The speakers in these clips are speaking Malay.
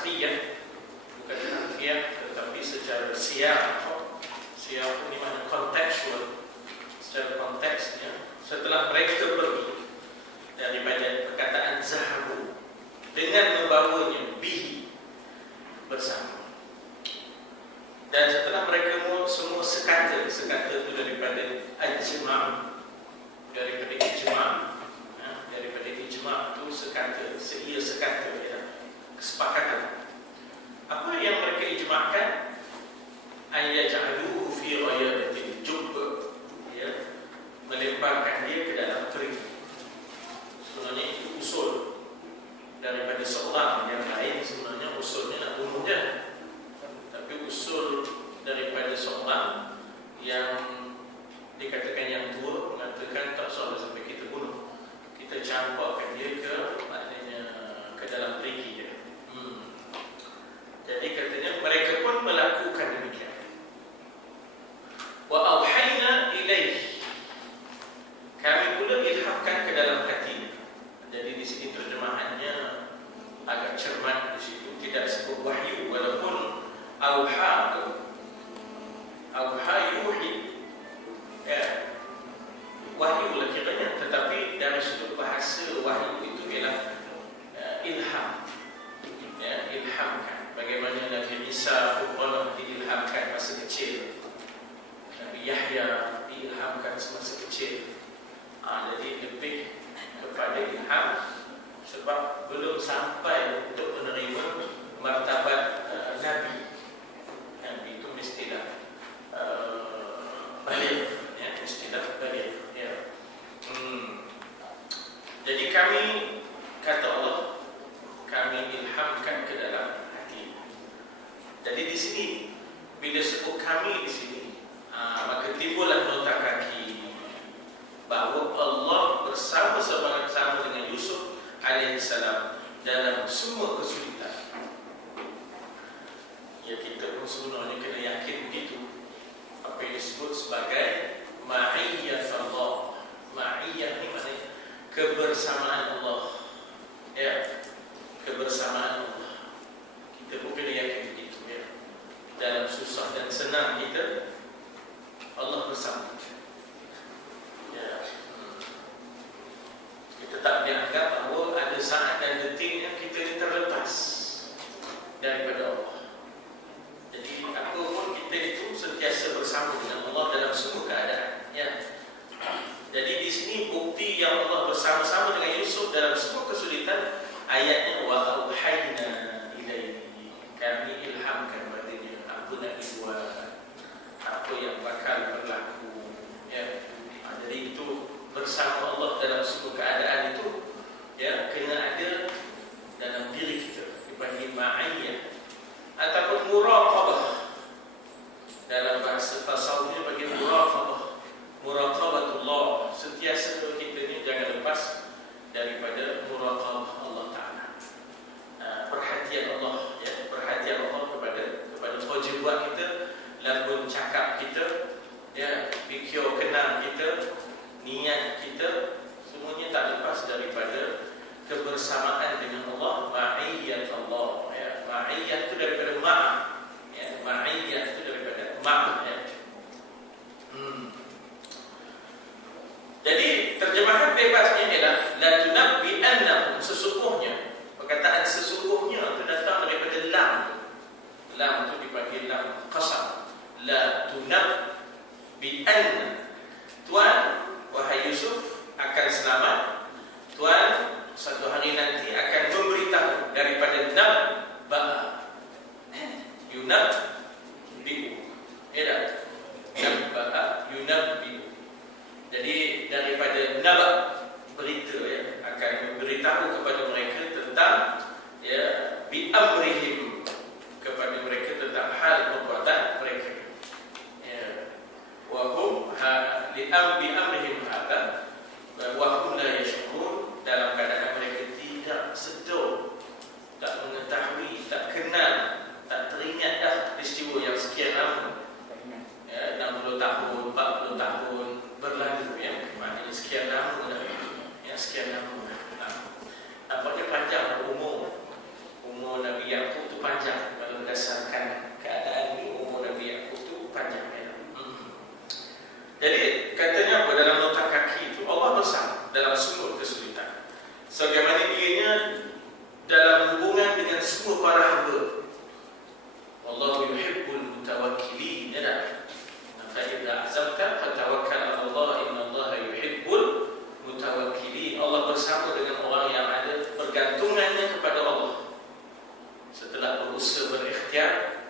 harfiah, bukan harfiah tetapi secara siyaq. Siyaq ini makna kontekstual, secara konteksnya. Setelah mereka pergi daripada perkataan zahabu dengan membawanya bihi bersama, dan setelah mereka semua sekata itu daripada ijma', daripada ijma' itu sekata, seia sekata, ya, kesepakatan. Apa yang mereka ijma'kan? Ayyaj'aluhu fi ghayadatil jubb, ya, melemparkan dia ke dalam kering. Sebenarnya itu usul daripada seorang, yang lain sebenarnya usulnya nak bunuh dia, tapi usul daripada seorang yang dikatakan yang tua mengatakan tak salah sampai kita bunuh, kita campakkan dia ke, maknanya ke dalam perigi dia. Jadi katanya mereka pun melakukan demikian. Wa auhayna ilaih, kami pula ilhamkan ke dalam hati. Jadi di sini terjemahannya agak cermat, di situ tidak sebut wahyu, walaupun auha yuhi, ya, wahyu lah kiranya, tetapi dari sudut bahasa wahyu itu ialah ilham, ya, ilhamkan. Bagaimana Nabi Isa pun diilhamkan masa kecil, Nabi Yahya diilhamkan semasa kecil. Jadi lebih kepada ilham, sebab belum sampai untuk menerima martabat Nabi. Nabi itu mestilah balik, ya, mestilah balik, ya. Jadi kami, kata Allah, kami ilhamkan ke dalam hati. Jadi di sini bila sebut kami di sini, maka timbullah nota kaki bahawa Allah bersama-sama dengan Yusuf alaihissalam dalam semua kesulitan. Ya, kita pun sebenarnya kena yakin begitu. Apa yang disebut sebagai ma'iyyah Allah. Ma'iyyah ini maknanya kebersamaan Allah, ya, kebersamaan Allah. Kita pun kena yakin begitu, ya. Dalam susah dan senang kita, Allah bersama kita. Ya. Kita tak dianggap bahawa ada saat dan detik yang kita ni terlepas daripada Allah. Jadi apa pun kita itu sentiasa bersama dengan Allah dalam semua keadaan, ya. Jadi di sini bukti yang Allah bersama-sama dengan Yusuf dalam semua kesulitan, ayatnya wa auhayna ilaihi, kami ilhamkan padanya apa nak dibuat, apa yang bakal berlaku, ya. Jadi itu bersama Allah dalam semua keadaan itu, ya, kena ada dalam diri kita, dipanggil ma'iyyah ataupun muraqabah. Dalam bahasa tasawufnya bagi muraqabatullah, sentiasa kita ni jangan lepas daripada muraqabah Allah Ta'ala, perhatian Allah, ya, perhatian Allah kepada wajibat kita, lamun cakap kita, ya, fikir kenal kita, niat kita, semuanya tak lepas daripada kebersamaan dengan Allah, ma'iyyah Allah, ya. Ma'iyyah itu daripada ma', ya, ma'iyyah itu daripada ma', ya. Jadi terjemahan bebasnya ialah la tunabbi'annahum, sesungguhnya, perkataan sesungguhnya itu datang daripada lam. Lam itu dipanggil lam qasam. La tunabbi'anna, Tuan, wahai Yusuf, akan selamat. Tuan satu hari nanti akan memberitahu daripada nabba'a, yunabbi'u, ya, nabba'a yunabbi'u. Jadi daripada naba, berita, ya, akan memberitahu kepada mereka tentang, ya, bi amrihim, kepada mereka tentang hal perbuatan mereka, ya. Wa hum setelah berusaha berikhtiar,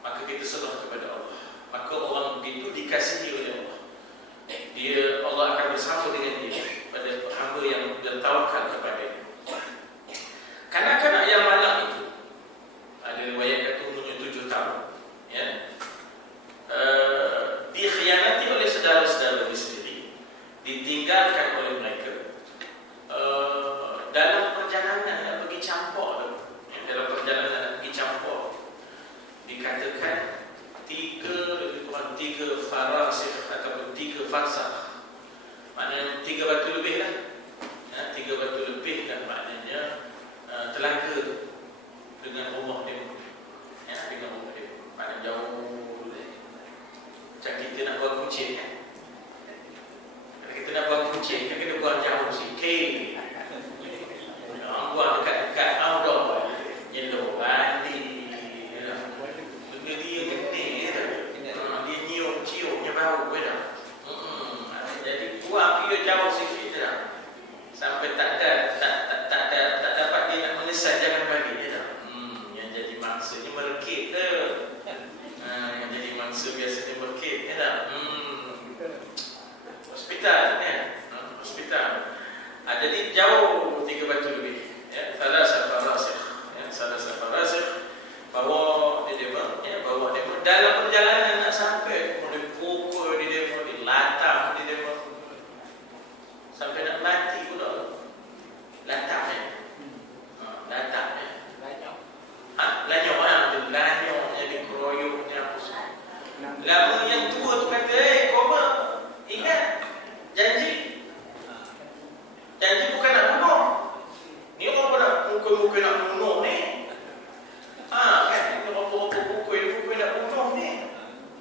maka kita serah kepada Allah. Maka orang begitu dikasihi oleh Allah. Allah akan bersama dengan dia pada hamba yang bertawakal kepada-Nya. Kanak-kanak yang malang itu, ada riwayat kata umurnya 7 tahun, ya, dikhianati oleh saudara-saudaranya sendiri, ditinggalkan oleh mereka dalam perjalanan nak pergi campur, ya, dalam perjalanan nak pergi campur, dikatakan 3 farasih ataupun 3 farsah, maknanya 3 batu lebih lah, ya, 3 batu lebih kan, maknanya telaga dengan rumah dia, ya, dengan rumah dia, maknanya jauh lah. Macam kita nak buang kucing kan, kalau kita nak buang kucing kan kena buang jauh sikit, buang dekat-dekat outdoor, yellow bandi, benda dia gede dah, dia cium-ciumnya bau dah. Jadi buang dia jauh sikit dah, sampai tak dapat dia nak mengesan, jangan bagi dia dah. Yang jadi mangsanya merkit ke, yang jadi mangsa biasanya merkit ya dah. Hospital kan, hospital. Jadi jauh 3 batu lebih, ya, salah farasih, ya, salah farasih, bawa dia, ya, bawa dia dalam perjalanan nak sampai, boleh pukul dia, dilatah dia, sampai nak mati pula. Latah ya, latah ya, lanyok lanyoknya dikeroyoknya apa semua. Lama yang tua tu kata, koma, ingat janji bukan nak bunuh. Ni apa nak muka-muka nak bunuh ni? Kan? Ni apa-apa muka nak bunuh ni.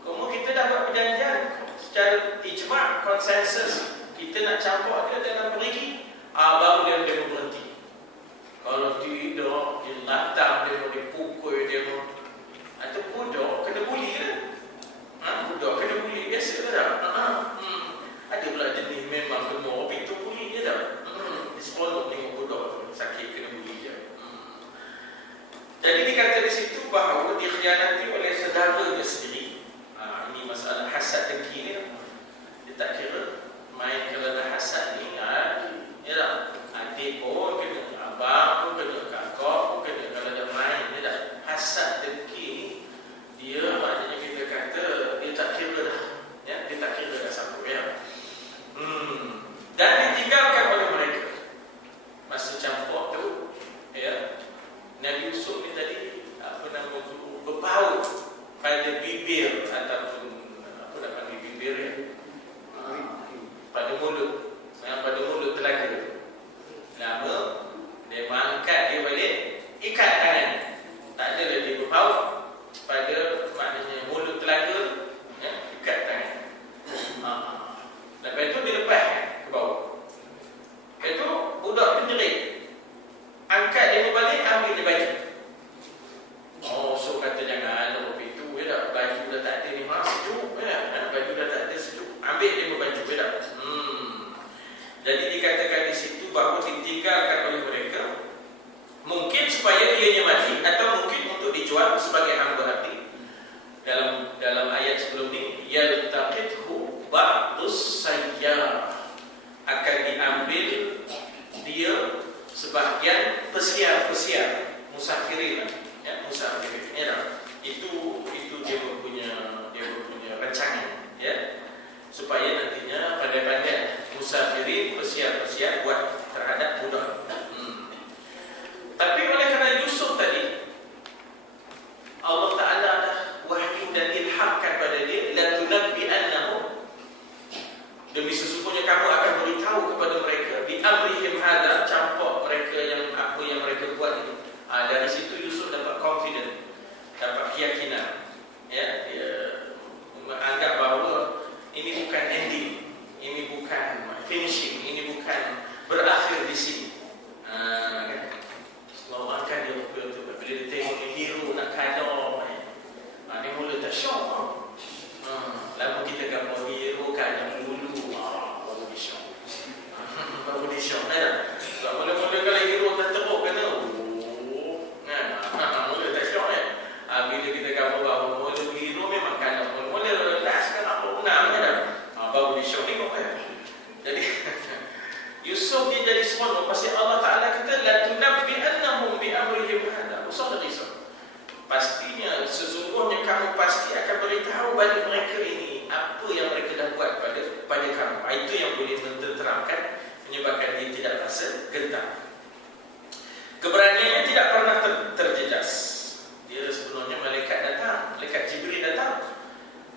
Kamu kita dah buat perjanjian secara ijma', konsensus. Kita nak campur dia dalam perigi. Baru dia berhenti. Kalau tidak, dia latang, dia mau dipukul, dia mau. Atau budak kena buli lah. Budak kena buli biasa ke tak? Ada pula jenis memang gemuk, pintu buli je tak? Di sekolah tengok budak sakit kena buli je. Jadi dikata di situ bahawa dikhianati oleh saudaranya sendiri. Ini masalah hasad dengki ni. Dia tak kira main kerana hasad ni. Ya tak? Adik pun kena, abang pun kena, kakak pun kena. Kalau dia main, dia tak hasad dengki ni, dia maknanya kita kata dia tak kira dah, ya, dia tak kira dah sanggup, ya. Dan ditinggalkan oleh mereka masa campur tu, ya. Nabi Yusuf ni tadi apa nama tu, berpaut pada bibir ataupun apa nak panggil bibir, ya, pada mulut, pada mulut telaga. Lama dia mengangkat dia balik, ikat tangan, tak ada lagi berpaut pada maknanya mulut telaga, ya, ikat tangan. Lepas itu dilepas ke bawah. Lepas itu budak tu jerit, angkat dia balik, ambil dia baju. So kata jangan lupa itu, ya dah, baju dah tak ada ni, sejuk, ya, baju dah tak ada, sejuk, ambil dia baju, ya dah. Jadi dikatakan di situ bahawa ditinggalkan oleh mereka, mungkin supaya ianya mati atau mungkin untuk dijual sebagai hamba abdi. Dalam ayat sebelum ini, yaltaqithu ba'dus sayyar, akan diambil dia sebahagian pesiar musafirin, ya, musafirin, ya. Itu dia punya rancangan, ya, supaya nantinya pandai-pandai musafirin, pesiar buat terhadap budak. Tapi oleh kerana Yusuf tadi, Allah Ta'ala dah wahyu dan ilhamkan pada dia, la tunabbi'annahum, demi sesungguhnya kamu akan beritahu kepada mereka, bi amrihim hadza, campur mereka yang apa yang mereka buat itu. Dari situ Yusuf dapat confident, dapat keyakinan, ya, dia menganggap bahawa ini bukan ending, ini bukan finishing, ini bukan berakhir di sini. Kan? Semua orang kan dia bila dia tengok ni hero nak kalah, dia mula tak syok. Lalu kita gambar hero kalah dulu, baru dia syok. Baru dia syok, kan? Mula-mula kalau hero tak teruk kena, mula sesungguhnya kamu pasti akan beritahu bagi mereka ini apa yang mereka dah buat pada kamu. Itu yang boleh menenteramkan, menyebabkan dia tidak rasa gentar. Keberaniannya tidak pernah terjejas. Dia sebenarnya malaikat datang, malaikat Jibril datang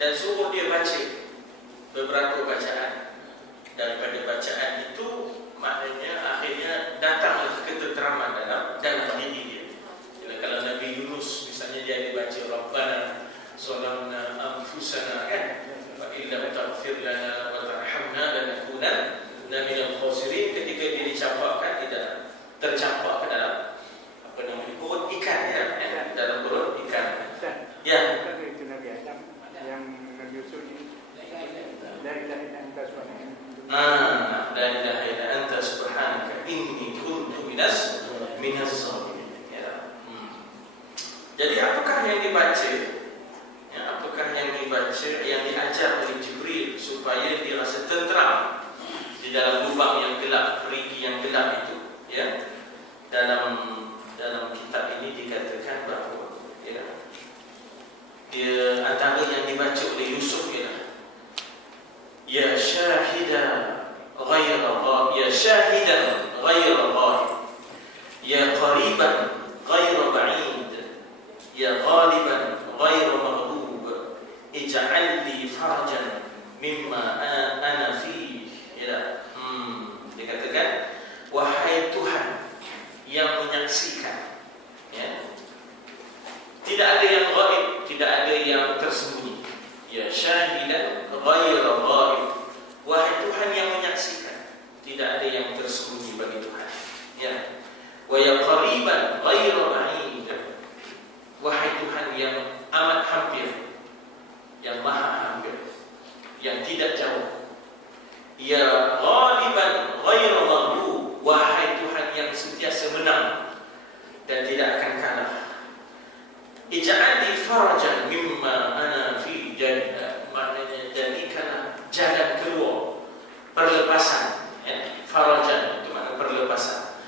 dan suruh dia baca beberapa bacaan. Daripada bacaan itu, maknanya akhirnya datanglah ketenteraman dalam diri dia. Kalau Nabi Yunus misalnya dia dibaca Rabbana zalamna anfusana kan, fa illam taghfir lana wa tarhamna lanakunanna minal khasirin. Ketika dia dicampakkan, tidak tercampak ke dalam apa namanya, perut ikan ya, dalam perut ikan. Ya. Itu Nabi Adam yang Nabi Yusuf ini. La ilaha illa anta subhanaka. La ilaha illa anta subhanaka inni kuntu minaz zalimin. Jadi apakah yang dibaca? Ya, apakah yang dibaca, yang diajar oleh Jibril supaya dia rasa tenteram di dalam lubang yang gelap, perigi yang gelap itu? Ya, dalam kitab ini dikatakan bahawa dia antara yang dibaca oleh Yusuf ialah ya syahidan ghaira ghaib, ya syahidan ghaira ghaib, ya qariban ghaira ba'id, ya ghaliban ghairu maghdub, ij'al li farajan mimma ana fi. Ya. Dikatakan wahai Tuhan yang menyaksikan, ya. Tidak ada yang ghaib, tidak ada yang tersembunyi. Ya syahidan ghairu ghaib, wahai Tuhan yang menyaksikan, tidak ada yang tersembunyi bagi Tuhan. Ya. Wa ya qariban ghairu ba'id, wahai Tuhan yang amat hampir, yang maha hampir, yang tidak jauh. Ya ghaliban ghairu maghlub, wahai Tuhan yang sentiasa menang dan tidak akan kalah. Ij'al li farajan mimma ana fi, maknanya jadikanlah jalan keluar, perlepasan. Farajan itu makna perlepasan.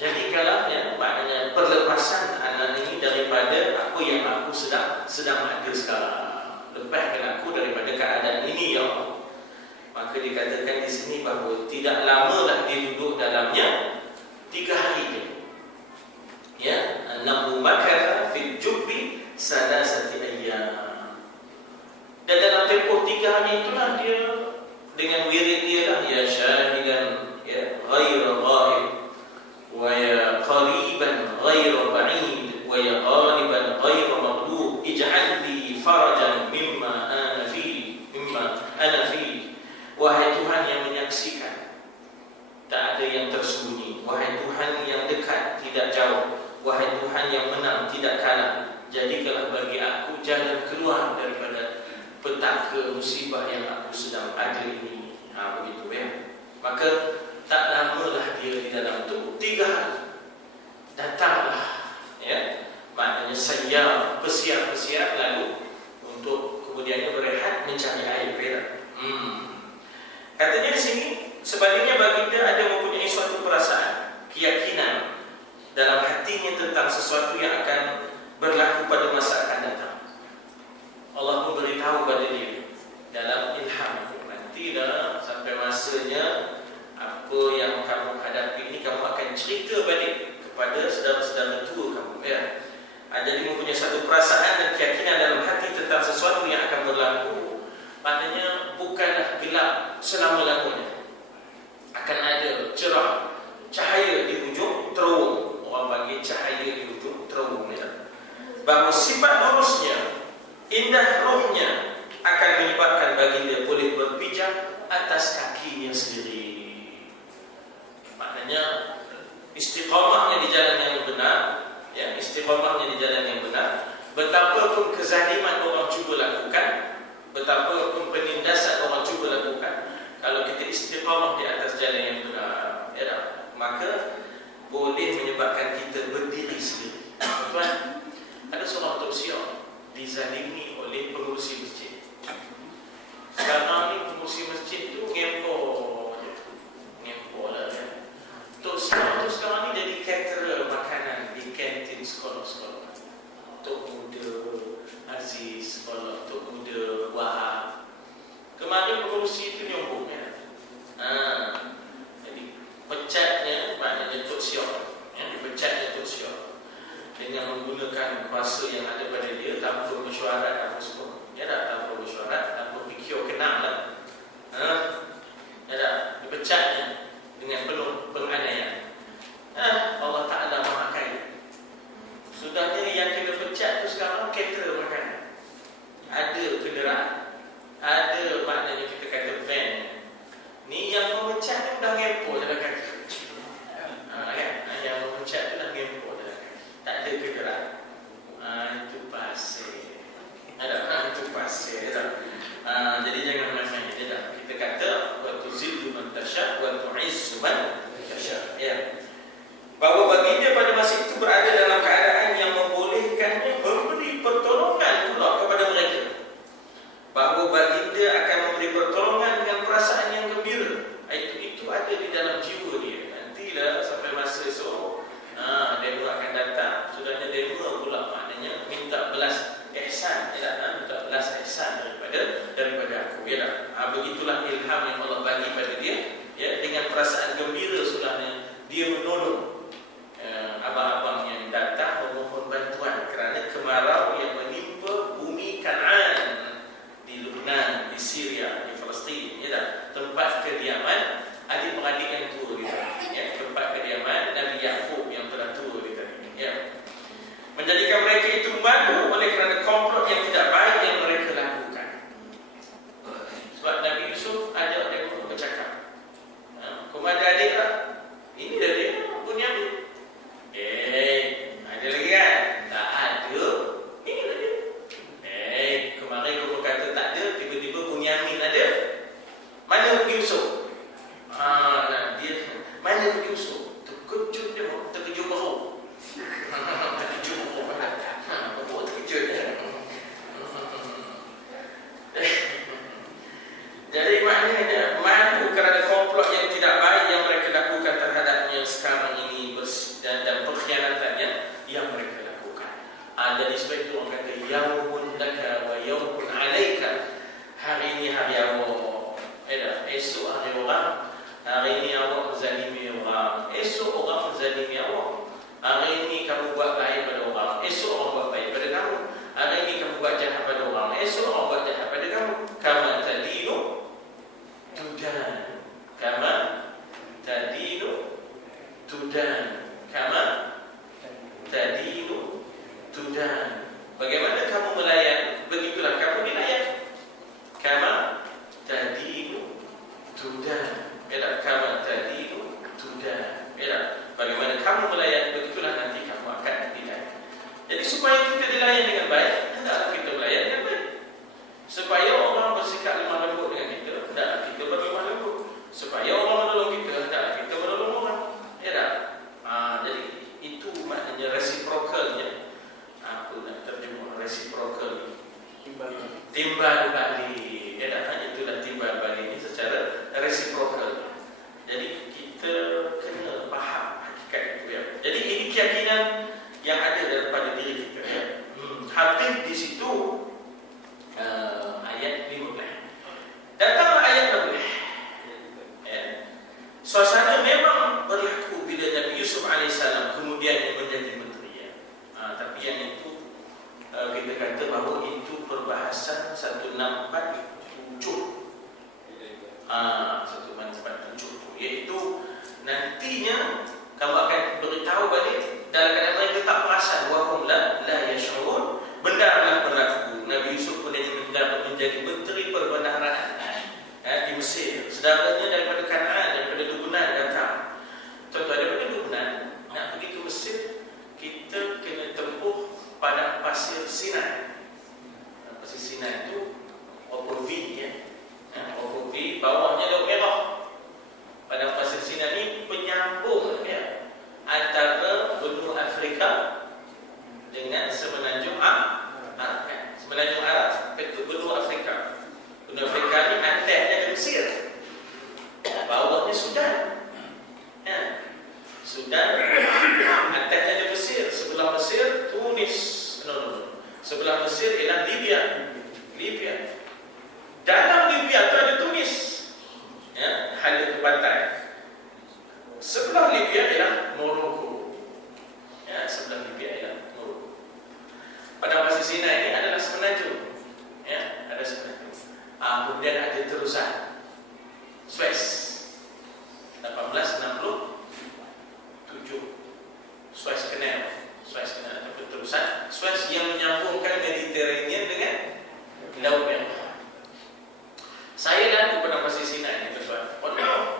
Jadikanlah maknanya perlepasan anak ini daripada apa yang aku sedang ada sekarang. Lepaskan aku daripada keadaan ini ya Allah. Maka dikatakan di sini bahawa tidak lamalah dia duduk dalamnya 3 hari. Ya, annahu makatha fil jubbi salasati ayyam. Dan dalam tempoh 3 hari itulah dia dengan wirid dia lah, ya syahidan ya ghairu ghaib, wa ya qariban ghairu ba'id, wa ya ghaliban ghairu maghlub, ij'al li farajan mimma ana fi. Wahai Tuhan yang menyaksikan, tak ada yang tersembunyi. Wahai Tuhan yang dekat, tidak jauh. Wahai Tuhan yang menang, tidak kalah. Jadikanlah bagi aku jalan keluar daripada petaka musibah yang aku sedang ada ini. Begitu ya. Maka tak lamalah dia di dalam itu 3 hari. Datanglah ya, maknanya sayar, pesiar-pesiar, lalu untuk kemudiannya berehat mencari air berak. Katanya di sini sebaliknya baginda ada mempunyai suatu perasaan, keyakinan dalam hatinya tentang sesuatu yang akan berlaku pada masa akan datang. Allah memberitahu pada dia dalam ilham, nantilah sampai masanya apa yang kamu hadapi ini kamu akan cerita balik kepada saudara-saudara tua kamu ya. Jadi mempunyai satu perasaan dan keyakinan dalam hati tentang sesuatu yang akan berlaku. Maknanya bukanlah gelap selama-lamanya. Akan ada cerah, cahaya di ujung terowong. Orang panggil cahaya di ujung terowong ya. Bahawa sifat lurusnya, indah rohnya akan menyebabkan baginda boleh berpijak atas kakinya sendiri. Maknanya istiqamahnya di jalan yang benar, ya, istiqamahnya di jalan yang benar. Betapapun kezaliman orang cuba lakukan, betapapun penindasan orang cuba lakukan, kalau kita istiqamah di atas jalan yang benar, ya, maka boleh menyebabkan kita berdiri sendiri. Tuan, ada seorang Tok Siok dizalimi oleh pengurusi masjid. Sekarang ni pengurusi masjid tu ngempor lah ya. Tok Siok tu sekarang ni jadi caterer makanan di kantin sekolah-sekolah. Tok Aziz, kalau Tok Muda, Wahab. Kemarin pengurusi itu nyombong ya. Jadi pecatnya maknanya Tok Siok, ya, dipecatnya Tok Siok dengan menggunakan kuasa yang ada pada dia tanpa mesyuarat apa semua. Ya dah, tanpa mesyuarat, tanpa fikir kenal lah. Ya dah, dipecatnya dengan penuh penganiayaan. Allah Ta'ala Maha Kaya. Sudahnya yang kena pecat tu sekarang kereta makanan. Ada kenderaan, ada maknanya kita kata van. Ni yang memecat ni dah ngempur dalam kaki. Kan? Yang memecat tu dah ngempur dalam kaki. Tak ada kenderaan. Itu pasir. Itu pasir. Jadi jangan main-main. Kita kata wa tuzillu man tasya wa tu'izzu man tasya. Ya. Bahawa baginda pada masa itu berada dalam keadaan yang membolehkannya memberi pertolongan pula kepada mereka. Bahawa baginda akan memberi pertolongan dengan perasaan yang gembira. Itu ada di dalam jiwa dia. Nantilah sampai masa esok demo akan datang. Sudahnya demo pula maknanya minta belas ihsan. Minta belas ihsan daripada aku. Begitulah ilham yang Allah bagi pada dia. Ya, dengan perasaan gembira sudahnya dia menolong abang-abang yang datang memohon bantuan kerana kemarau yang menimpa bumi Kan'an di Lebanon, di Syria, di Palestin, ya, tempat kediaman adik-beradik yang tua di sana, ya, tempat kediaman Nabi Yaqub yang telah tua di sana, ya. Menjadikan mereka itu malu oleh kerana komplot yang tidak baik yang mereka lakukan. Sebab Nabi Yusuf ada yang bercakap, "Komanda adik lah, ini dah dia punya ni. Ada lagi kan? Tak ada. Ini ada. Kemarin kau kata tak ada, tiba-tiba Bunyamin ada. Mana pergi Yusuf? Dia mana pergi Yusuf? Terkejut dia, terkejut baru. Terkejut baru. Baru terkejut. Jadi maknanya malu kerana komplot yang tidak baik yang mereka lakukan terhadapnya sekarang ini dan pengkhianatannya yang mereka lakukan. Jadi sebab itu orang kata yaumun laka wa yaumun alaika. Hari ini hari awak, esok hari orang. Hari ini awak menzalimi orang, esok orang menzalimi awak. Hari ini kamu buat baik pada orang, esok orang buat baik pada kamu. Hari ini kamu buat jahat pada orang, esok orang buat jahat pada kamu. Kama tadinu tudan. Kama tadinu tudan. Kama tadinu tudan. Bagaimana kamu melayan, begitulah kamu dilayan. Kama tadinu tudan. Kama tadinu tudan. Bagaimana kamu melayan, begitulah nanti kamu akan dilayan. Jadi supaya kita dilayan dengan baik, hendaklah kita melayan dengan baik. Supaya orang bersikap lemah lembut dengan kita, hendaklah kita berlemah lembut. Supaya orang menolong kita, hendaklah kita menolong orang. Jadi itu maknanya reciprocalnya. Apa nak terjemah reciprocal? Timbal balik. Itulah timbal balik ini secara reciprocal. Jadi kita kena faham hakikat itu, ya. Jadi ini keyakinan yang ada daripada diri kita, ya. Habis di situ ayat 15. Datanglah ayat 16. Suasana memang berlaku bila Nabi Yusuf AS kemudian menjadi menteri, ya. Tapi yang itu kita kata bahawa itu perbahasan 147. 147, iaitu nantinya kamu akan beritahu balik dalam keadaan mereka tak perasan wahum la yash'urun. Benarlah berlaku Nabi Yusuf pun menjadi menteri perbendaharaan di Mesir. Saudaranya daripada Kan'an, daripada Lebanon datang. Tuan-tuan, daripada Lebanon nak pergi ke Mesir, kita kena tempuh padang pasir Sinai. Pasir Sinai itu Opor V, ya. Opor V, bawahnya Laut Merah. Padang pasir Sinai ini penyambung, ya, antara benua Afrika dengan semenanjung Arab. Semenanjung Arab itu benua Afrika. Benua Afrika ni atasnya ada Mesir, bawahnya Sudan. Sudan, atasnya ada Mesir. Sebelah Mesir Tunis. Sebelah Mesir Sinai ini adalah semenanjung. Ya, ada semenanjung. Kemudian ada terusan Suez 1867, Suez Canal ataupun terusan Suez yang menyambungkan Mediterranean dengan Laut Merah. Saya lalu pada masa Sinai ini, tuan.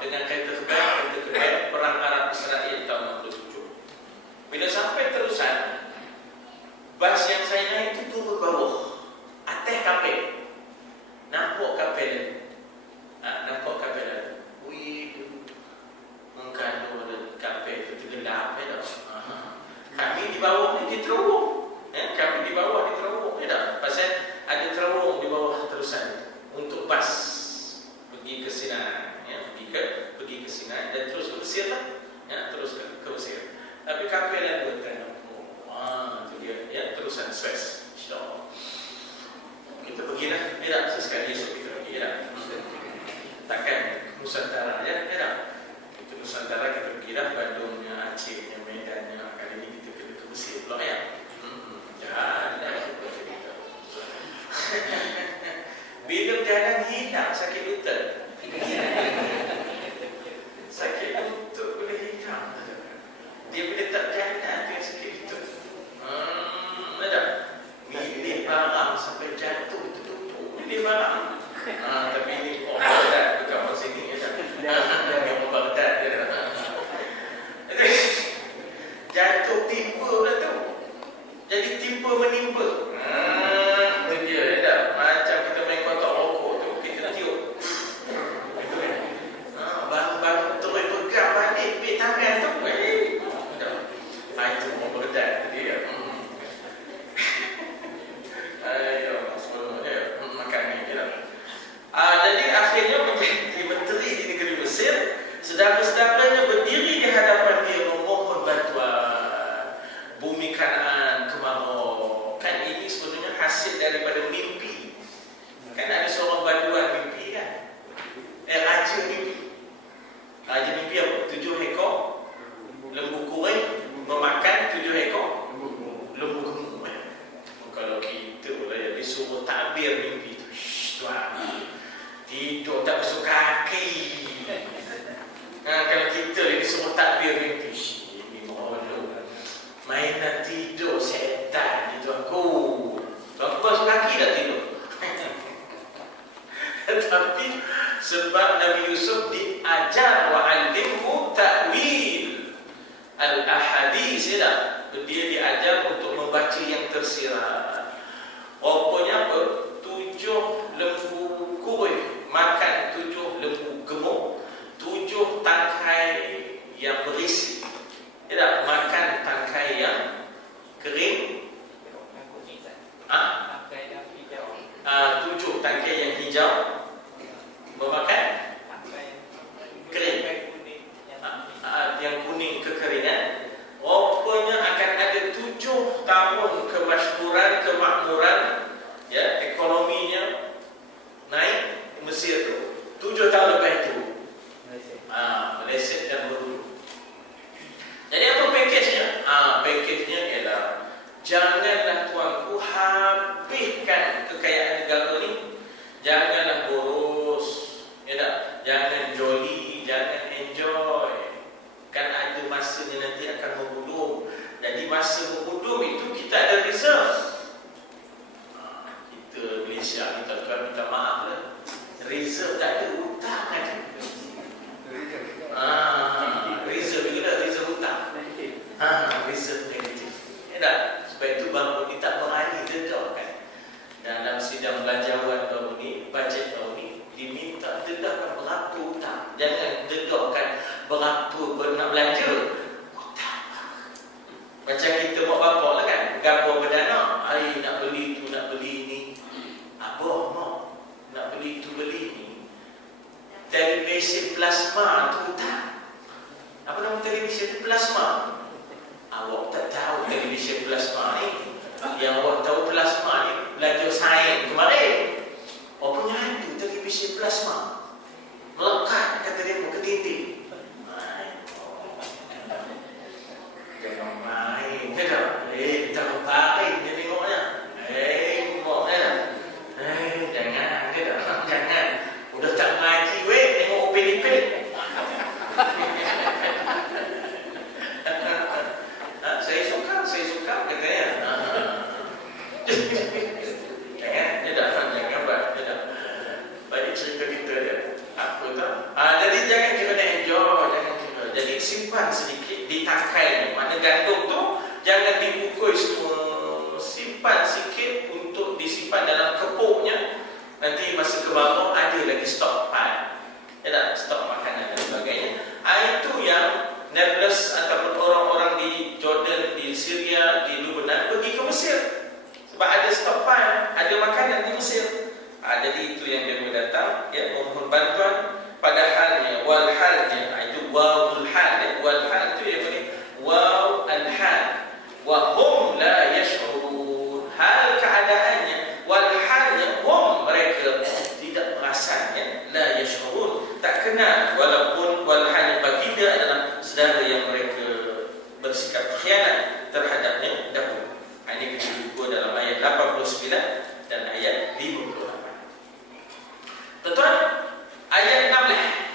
Dengan kereta kebal perang Arab Israel tahun 67. Bila sampai terusan, bas yang saya naik itu turun bawah, atas kapal. Nampak kapal. Nampak kapal. Wih, mengkandung ada kapal itu tenggelam, ya tak? Kami di bawah ni diterowong. Kami di bawah diterowong, ya tak? Pasal ada terowong di bawah terusan untuk bas pergi ke Sinai, ya, pergi ke Sinai dan terus ke Mesir lah, ya, terus ke Mesir. Tapi kapal yang bertanya, itu dia, ya, terusan Suez. InsyaAllah kita pergi lah, ya tak? Sesekali esok kita pergi, ya tak? Takkan Nusantara, ya tak? Itu Nusantara kita pergi lah, Bandungnya, Acehnya, Medannya. Kali ini kita kena ke Mesir pula, ya. Jangan bila jalan hilang sakit lutut. Sakit lutut boleh hilang. Dia bila tak jalan dia sakit lutut. Ada milih barang sampai jatuh itu tutup. Milih barang. Tapi ini Baghdad dekat masa sini, ya. Memang Baghdad dia. Jatuh timpa pula tu. Jadi timpa menimpa. Itu dia, ya tak? Macam kita main kotak rokok tu, kita tiup. Baru-baru terus pegang balik, ambil tangan tu. Itu mau berdat dia. Ayo, semuanya makan ni, ya. Jadi akhirnya menjadi menteri di negeri Mesir. Saudara-saudaranya berdiri di hadapan dia memohon bantuan. Bumi Kanaan kemarau. Kan ini sebenarnya hasil daripada mimpi. Kan ada seorang baduan mimpi, kan? Raja mimpi. Raja mimpi apa? 7 ekor lembu kureng memakan 7 ekor lembu gemuk. Kalau kita lah ya disuruh takbir mimpi tu, tuan, tidur tak basuh kaki. Kalau kita disuruh takbir mimpi, ini malu. Mainan tidur setan itu aku. Tuanku basuh kaki dah tidur. Tapi sebab Nabi Yusuf diajar wa'allimhu ta'wil al-ahadis, ya. Dia diajar untuk membaca yang tersirat. Rupanya apa? 7 lembu kurus makan 7 lembu gemuk, 7 tangkai yang berisi. Tidak makan tangkai yang kering. 7 tangkai yang hijau memakan kering. Yang kuning kekeringan. Rupanya akan ada 7 tahun kemasyhuran, kemakmuran, ya, ekonominya naik Mesir tu. 7 tahun lepas itu meleset dan berhulu. Jadi apa pakejnya? Pakejnya ialah janganlah tuanku habiskan kekayaan negara ni. Janganlah boros, ya tak? Jangan jolly, jangan enjoy. Kan ada masanya nanti akan membudum. Jadi masa membudum itu kita ada reserve. Kita Malaysia kita minta maaf lah. Reserve tak ada, hutang ada. Reserve juga dah, reserve hutang. Reserve negatif. Ya tak? Sebab itu baru ni tak berani dedah, kan? Dalam sidang belanjawan baru ni, bajet baru ni, diminta dedahkan berapa hutang. Jangan dedahkan berapa nak belanja. Hutang. Macam kita buat bapak lah, kan? Gabung berdana. Nak beli tu, nak beli ni. Abah mau nak beli tu, beli ni. Televisi plasma tu hutang. Apa nama televisi tu? Plasma. Awak tak tahu televisi plasma ni. Yang awak tahu plasma ni belajar sains kemarin. Apa ada televisi plasma? Melekat kata dia ke dinding. Jangan main. Tak tertarik dia tengoknya. Jadi itu yang dia datang, ya, memohon bantuan. Padahalnya, walhalnya, itu wawul hal, ya. Wal hal itu yang ini waw al hal. Wa hum la yash'urun. Hal keadaannya, wal halnya hum, mereka tidak merasanya, la yash'urun, tak kenal, walaupun wal halnya baginda adalah saudara yang mereka bersikap khianat terhadapnya dahulu. Ini kita jumpa dalam ayat 89 dan ayat 58. Tuan-tuan, ayat 16.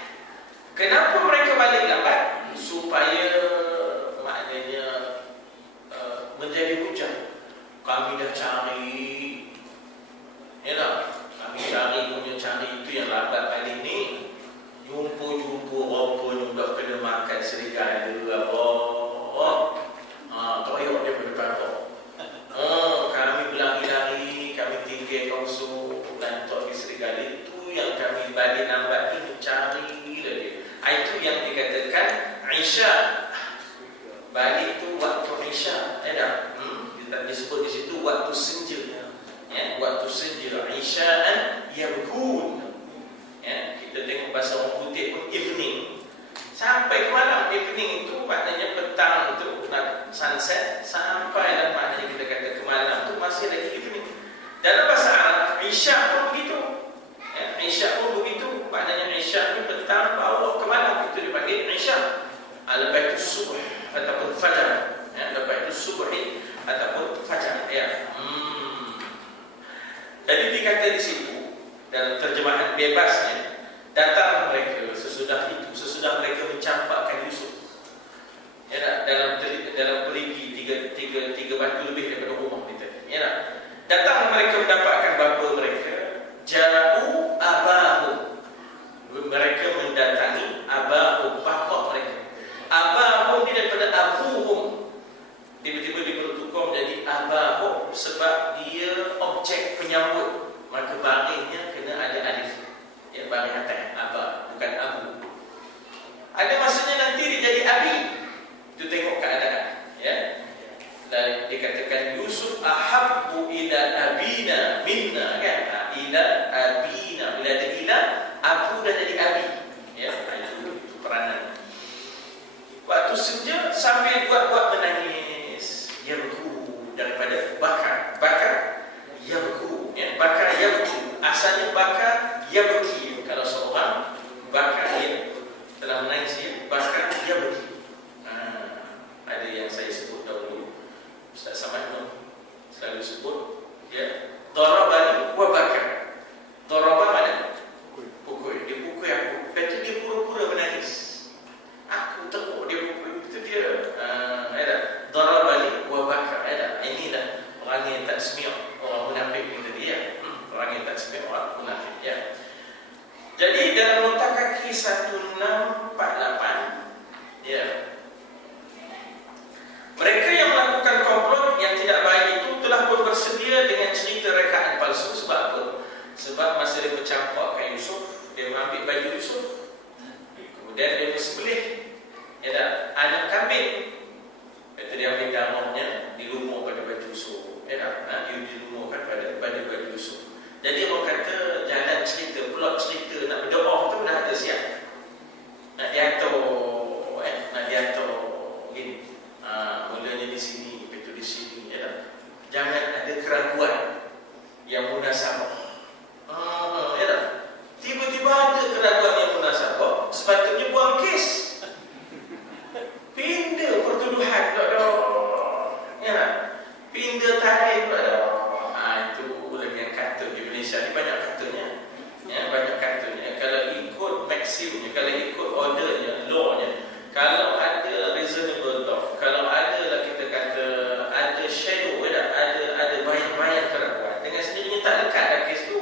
Kenapa mereka balik lambat? Supaya maknanya menjadi hujah. Kami dah cari, ya tak? Kami cari itu yang lambat kali ni. Jumpa rupanya dah kena makan serigala apa. Toyok dia berdepan tu. Kami berlari-lari, kami tinggal kausuk dan tok di serigala itu yang kami balik lambat ni mencari lagi. Itu yang dikatakan Isya. Balik tu waktu Isya, ada. Kita disebut di situ waktu senja. Ya, waktu senja, Isya'an yabkun. Ya, kita tengok bahasa orang putih pun evening. Sampai ke malam, evening itu maknanya petang itu, sunset, sampai dan maknanya kita kata ke malam itu masih lagi evening. Dalam bahasa Arab, Isya pun begitu. Ya, Isya pun begitu. Maknanya Isya itu petang bawa ke malam, itu dipanggil Isya. Lepas itu subuh ataupun fajar. Ya, lepas itu subuh ataupun fajar. Ya. Jadi dikata di situ dalam terjemahan bebasnya, datang mereka sesudah itu, sesudah mereka mencampakkan Yusuf. Ya, dalam perigi tiga batu lebih daripada rumah kita. Ya, datang mereka mendapatkan bapa mereka. Ja'u abahum. Mereka mendatangi abahum, bapa mereka. Abahum ni daripada abuhum. Tiba-tiba dipertukar menjadi abahum sebab dia objek penyambut. Maka baringnya kena ada alif. Ya, baring atas, abah, bukan abu. Ada masanya nanti dia jadi abi. Itu tengok keadaan. Ya. Dan dikatakan Yusuf ahabbu ila abina minna, kan? Ila abina. Bila ada ila, aku dah jadi abi. Ya, itu peranan. Waktu senja sambil buat-buat menangis. Yabku daripada bakar yabku, ya, bakar yabku. Asalnya bakar yabki. Kalau seorang bakar dia telah menangis, dia bakar yabki. Ada yang saya sebut dahulu, Ustaz Samad selalu sebut, ya, darabani wa bakar. Daraba mana? Pukul. Dia pukul aku. Lepas tu dia pura-pura menangis. Aku tengok dia pukul. Itu dia darabani wa bakar. Inilah orang yang tak semiak, orang munafik ni tadi, ya. Orang yang tak semiak, orang munafik, ya. Jadi dalam nota kaki 1648, ya, mereka yang melakukan komplot yang tidak baik itu telah pun bersedia dengan cerita rekaan palsu. Sebab apa? Sebab masa dia mencampakkan Yusuf, dia mengambil baju Yusuf, kemudian dia bersembelih, ya tak, anak kambing. Lepas dia ambil darahnya, dilumur pada baju Yusuf, ya tak, dia dilumurkan pada baju Yusuf. Jadi orang kata jalan cerita, plot cerita nak berdoa tu dah ada siap. Nak diatur gini. Mulanya di sini, betul di sini, ya tak? Jangan ada keraguan yang munasabah. Ya tak? Tiba-tiba ada keraguan yang munasabah, sepatutnya buang kes. Pindah pertuduhan pula. Ya tak? Pindah tarikh pula. Itu lagi yang kata di Malaysia ni banyak katanya. Ya, banyak katanya. Kalau ikut maksimnya, kalau ikut ordernya, lawnya, kalau ada reasonable law, kalau ada lah kita kata ada shadow, ada bayang-bayang keraguan, dengan sendirinya tak lekat dah kes tu.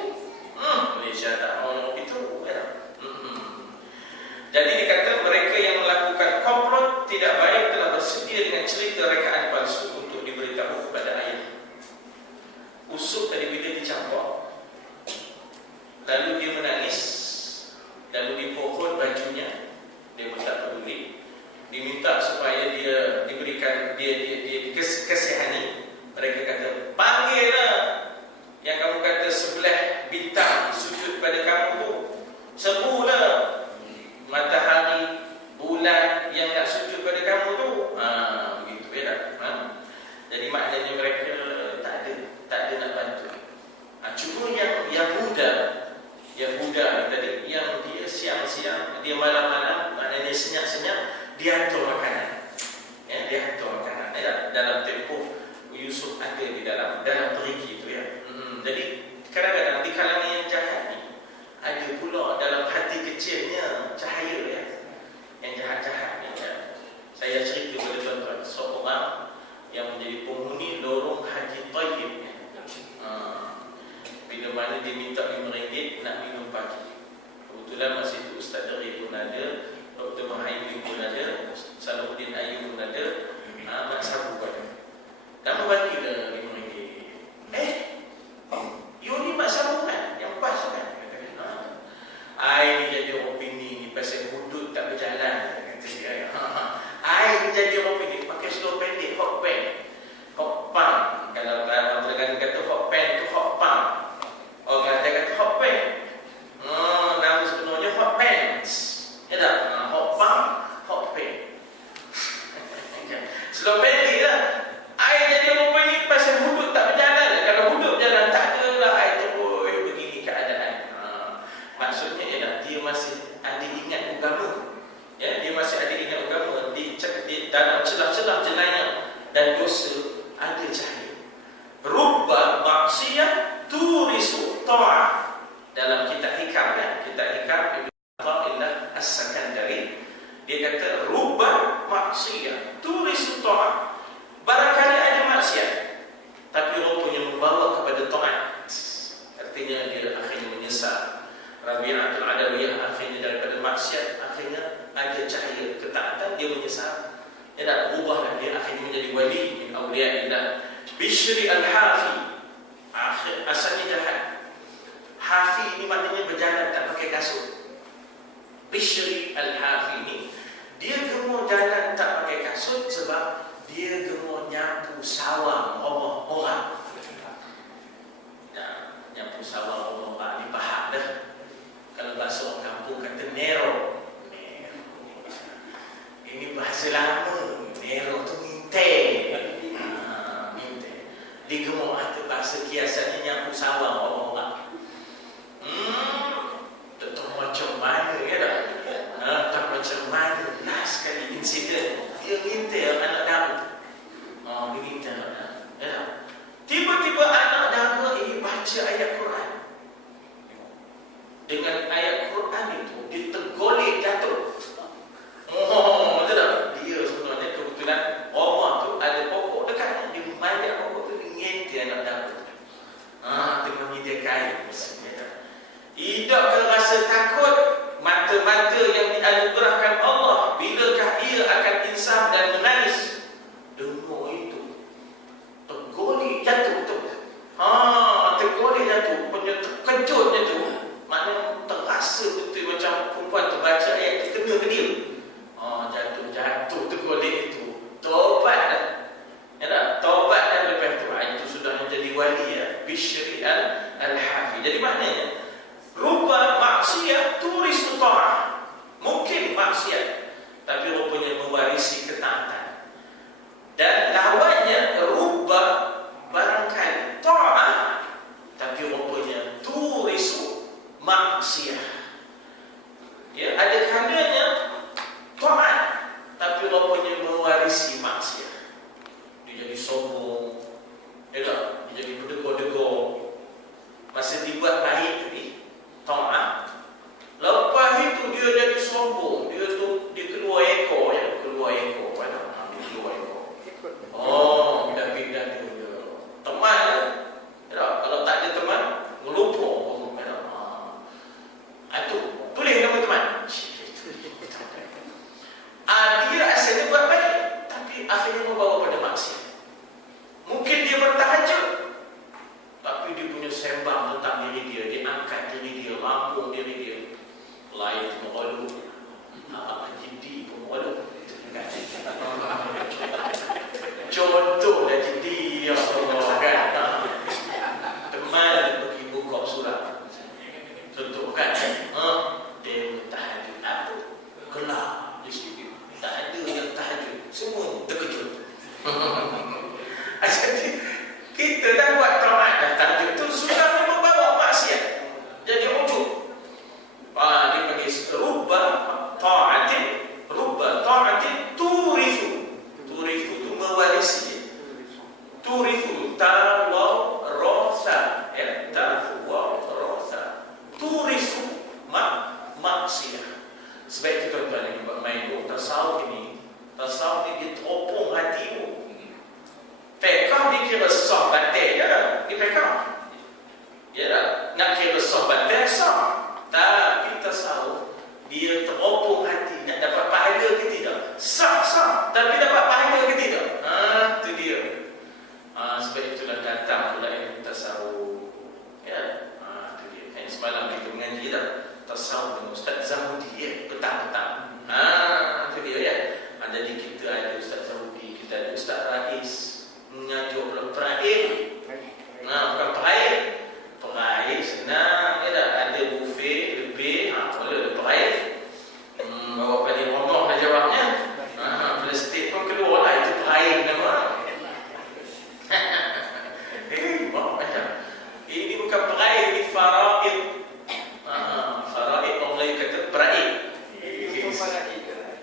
Malaysia tak mau itu, ya. Jadi dikata mereka yang melakukan komplot tidak baik telah bersedia dengan cerita rekaan palsu untuk diberitahu kepada ayah. Usuk tadi bila dicampak, lalu dia menangis, lalu dipokok bajunya, dia pun tak peduli. busuk ada di dalam perigi itu ya. Jadi kadang-kadang di kalangan yang jahat ni ada pula dalam hati kecilnya cahaya ya. Yang jahat-jahat ni ya. Saya cerita kepada tuan-tuan, seorang yang menjadi penghuni lorong Haji Tayyib ya. Bila mana dia minta RM5 nak minum pagi. Kebetulan masa itu Ustaz Dari pun ada, Dr. Mahaibin pun ada, Salahuddin Ayyub pun ada, Mak Sabu pun ada. Nama bagilah RM5. You ni Mak Sabu kan? Yang pas kan? Ni jadi orang pini ni pasal hudud tak berjalan, kata dia. Ni jadi orang pini pakai slow pendek, hot pen, hot pump. Kalau orang kata hot pen tu hot pump, orang kata hot pen. Nama sebenarnya hot pants. Ya tak? Hot pump, hot pen. Slow pendek lah. Jadi orang pini pasal hudud tak berjalan. Kalau hudud berjalan tak ada lah begini keadaan. Maksudnya ialah dia masih ada ingat agama. Ya, dia masih ada ingat agama. Di dalam celah-celah jenayah dan dosa ada cahaya. Rubba maksiyah turisu ta'ah. Dalam kitab hikam kan, kitab hikam Ibn Athaillah As-Sakandari, dia kata rubba maksiyah turisu ta'ah. Barangkali ada maksiat tapi rupanya membawa kepada taat. Artinya dia akhirnya menyesal. Rabi'atul Adawiyah akhirnya daripada maksiat akhirnya ada cahaya ketaatan, dia menyesal. Dia nak berubahlah, dia akhirnya menjadi wali min awliya'illah. Bishri al-Hafi asalnya jahat. Hafi ini maknanya berjalan tak pakai kasut. Bishri al-Hafi ini dia gemar jalan tak pakai kasut sebab dia gemar nyapu sawah orang. Nyapu sawah orang di Pahang dah. Kalau bahasa orang kampung kata nero. Ini bahasa lama. Nero tu minta. Dia gemar ada bahasa kiasannya nyapu sawah orang. Tak tahu macam mana ya tak? Tak macam mana. Last kali insiden dia minta anak dara. Dia minta anak dara. Ya tak? Tiba-tiba anak dara ini baca ayat Quran. Dengan ayat Quran itu ditergolek jatuh. Betul tak? Dia sebenarnya kebetulan rumah tu ada pokok dekat. Dia banyak pokok tu dia ngenti anak dara. Tengah media kain. Tidak ke rasa takut mata-mata yang dianugerahkan Allah, bilakah ia akan insaf dan menangis? Dengar itu tergolek jatuh tu. Tergolek jatuh, punya terkejutnya tu. Maknanya terasa betul macam perempuan tu baca ayat tu kena ke dia. Jatuh tergolek itu. Taubat dah. Ya tak? Taubat dah lepas tu. Itu sudah menjadi wali ya. Bishri al-Hafi. Jadi maknanya rubba maksiat turisu ta'ah. Mungkin maksiat tapi rupanya mewarisi ketaatan. Dan lawannya rubba barangkali ta'ah tapi rupanya turisu maksiat. Ya, ada kalanya taat tapi rupanya mewarisi maksiat. Dia jadi sombong. Ya tak? Dia jadi berdegor-degor. Masa dibuat baik tadi tawarasa, ya, tawarasa. Turisu maksiyah. Sebab itu tuan-tuan yang buat main tasawuf ni dia teropong hatimu. Fiqh dikira sah batal je dah. Di fiqh. Ya dah. Nak kira sah batal sah. Tapi tasawuf dia teropong hati. Nak dapat pahala ke tidak? Sah. Tapi dapat pahala ke tidak? Tu dia. Sebab itulah datang pula ilmu tasawuf. Ya. Tu dia. Kan semalam kita mengaji dah tasawuf dengan Ustaz Zahudi, ya, petang-petang. Tu dia, ya. Jadi kita ada Ustaz Zahudi, kita ada Ustaz Rais mengajar pula peraih. Bukan peraih senang, ya dah. Ada buffet lebih, boleh peraih. Bawa balik rombong dah jawabnya. Plastik pun keluar lah, itu peraih nama. Ini bukan peraih, ini faraid. Faraid orang Melayu kata peraih.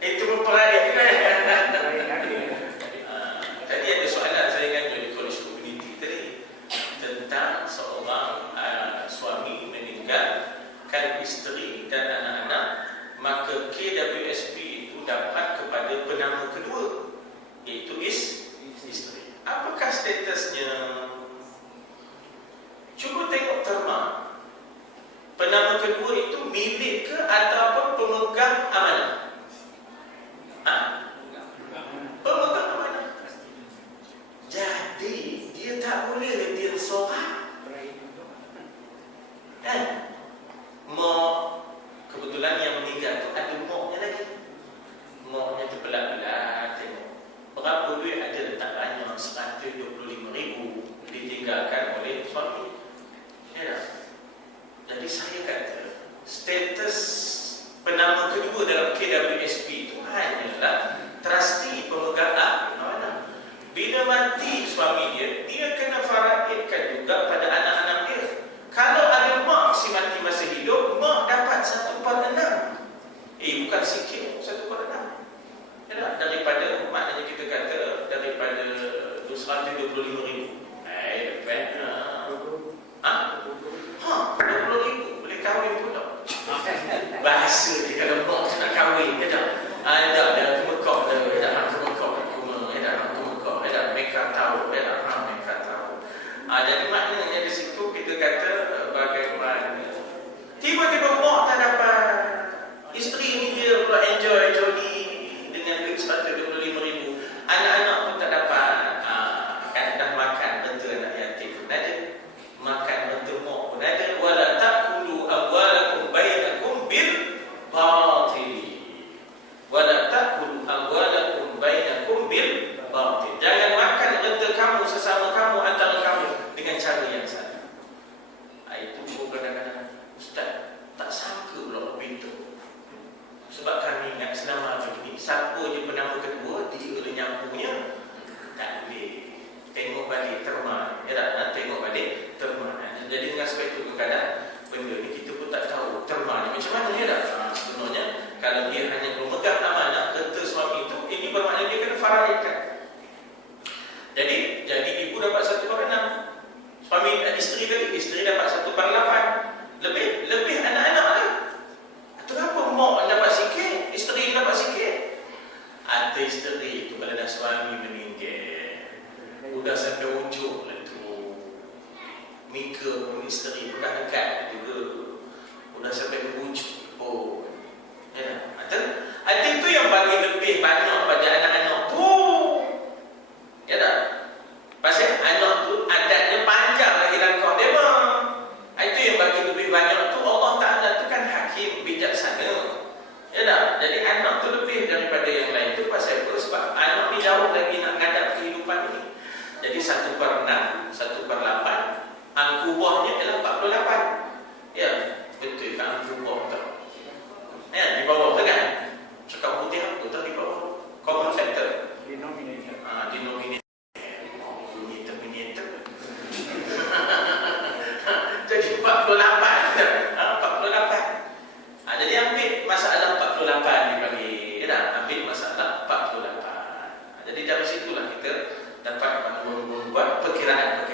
Itu pun peraih. Tadi ada soalan saya kan di College Community tadi tentang seorang suami meninggalkan isteri dan anak-anak, maka KWSP itu dapat kepada penama kedua, iaitu isteri. Apakah statusnya? Cuba tengok terma. Penama kedua itu milik ke ataupun pemegang amanah? Pemegang amanah. Jadi dia tak boleh dia sorak. Mak, kebetulan yang meninggal tu ada maknya lagi. Maknya tu pelan-pelan tengok berapa duit ada, letak banyak, 125,000 ditinggalkan oleh suami. Ya tak? Jadi saya kata status penama kedua dalam KWSP itu hanyalah trustee, pemegang amanah. Bila mati suami dia kena faraidkan juga pada anak-anak dia. Kalau ada mak si mati masa hidup, mak dapat 1/6. Bukan sikit, 1/6. Ya tak? Daripada, maknanya kita kata daripada 125,000. Dapat 20,000 boleh kahwin pun tak? Bahasa dia kalau mak nak kahwin ke tak? Ada ke Mekah dah, ke Mekah mereka tahu, mereka tahu. Jadi maknanya di situ kita kata bagaimana tiba-tiba mak tak dapat, isteri ni dia pula enjoy joli dengan duit 125,000, anak-anak pun tak dapat. Kan dah makan benda anak yatim pun ada, makan benda mak pun ada. Wala taqulu amwalakum bainakum bil batil. Wala taqulu amwalakum bainakum bil batil. Jangan makan harta kamu sesama kamu, antara kamu dengan cara yang salah. Itu pun kadang-kadang Ustaz tak sangka pula begitu. Sebab kami ingat selama begini, siapa je penama kedua dia boleh nyampunya, tak boleh. Tengok balik terma, ya tak? Tengok balik terma. Jadi dengan sebab itu kadang benda ni kita pun tak tahu terma ni macam mana, ya tak? Sebenarnya kalau dia hanya memegang amanah harta suami itu, ini bermakna dia kena faraidkan. Jadi ibu dapat 1/6, suami isteri tadi, isteri dapat 1/8, lebih anak-anak ni. Kenapa mak dapat sikit, isteri dapat sikit? Ada isteri itu kalau dah suami meninggal, sudah sampai ujung lah tu, Mika pun isteri pun dah dekat juga, sudah sampai ke ujung pun. Ya, ada itu yang bagi lebih banyak pada anak-anak tu. Ya tak? Pasal anak tu adatnya panjang lagi langkah dia mah. Itu yang bagi lebih banyak tu. Allah Ta'ala tu kan hakim, bijaksana. Ya tak? Jadi anak tu lebih daripada yang lain tu. Pasal apa? Sebab anak ni jauh lagi nak ngadap kehidupan ni. Jadi 1/6, 1/8, angkubahnya ialah 48. Ya, betul kan angkubah tu. Ya, di bawah tu kan? Cakap putih apa tu di bawah? Common factor. Denominator. Denominator. Jadi 48. 48. Jadi ambil masalah 48 dibagi. Ya tak? Ambil masalah 48. Jadi dari situlah kita dapat membuat perkiraan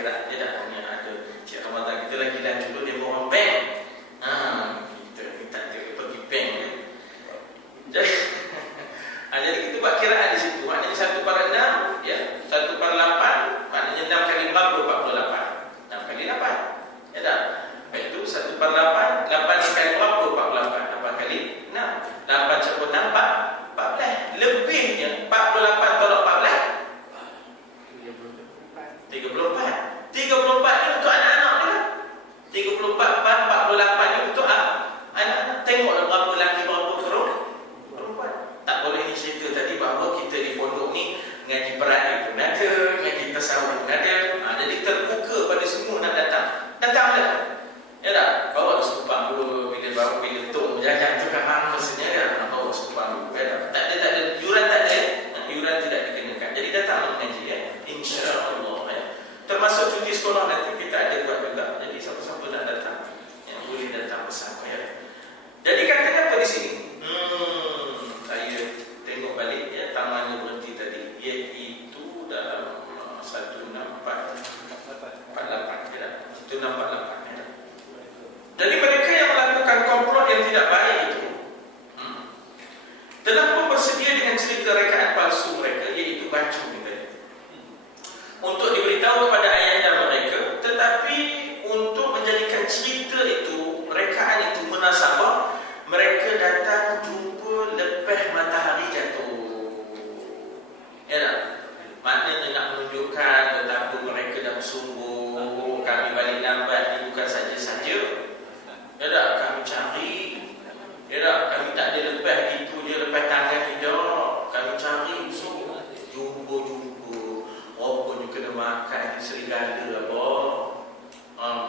cuti sekolah nanti kita ada buat juga. Jadi siapa-siapa nak datang, yang boleh datang bersama ya. Jadi katanya apa di sini? Saya tengok balik ya, tamannya berhenti tadi. Iaitu dalam 1648 ya. 1648 ya. Jadi mereka yang melakukan komplot yang tidak baik itu telah pun bersedia dengan cerita rekaan palsu mereka, iaitu baju kita, untuk diberitahu kepada ayahanda mereka, tetapi untuk menjadikan cerita itu, rekaan itu munasabah, mereka datang jumpa lepas matahari jatuh. Ya tak? Maknanya nak menunjukkan betapa mereka dah bersungguh, kami balik lambat ni bukan saja-saja. Ya tak? Kami cari. Ya tak? Kami tak ada lepas gitu je, lepas tangan tidak. Kami cari usul. Jumpa-jumpa. Rupanya kena makan di serigala apa.